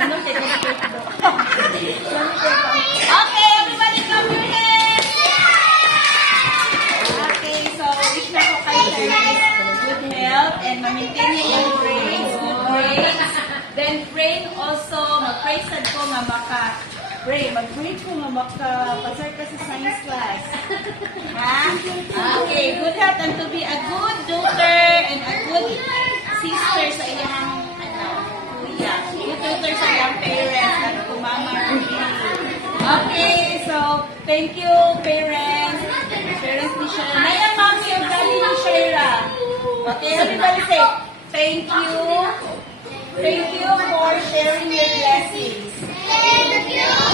Okay, everybody come your hands. Okay, so wish na po kayo good health and ma-maintain niya yung grades, good grades. Then pray also, mag-pray sad ko nga baka mag-pray ko nga baka pasar ka sa science class. Ha? Okay, good health and to be a good daughter and a good sister sa iyang kuya. Good daughter sa iyang parents at kumama. Okay, so thank you parents. Parents ni Shira. Naya mami yung daddy ni Shira. Okay, everybody say thank you. Thank you for sharing your blessings. Thank you.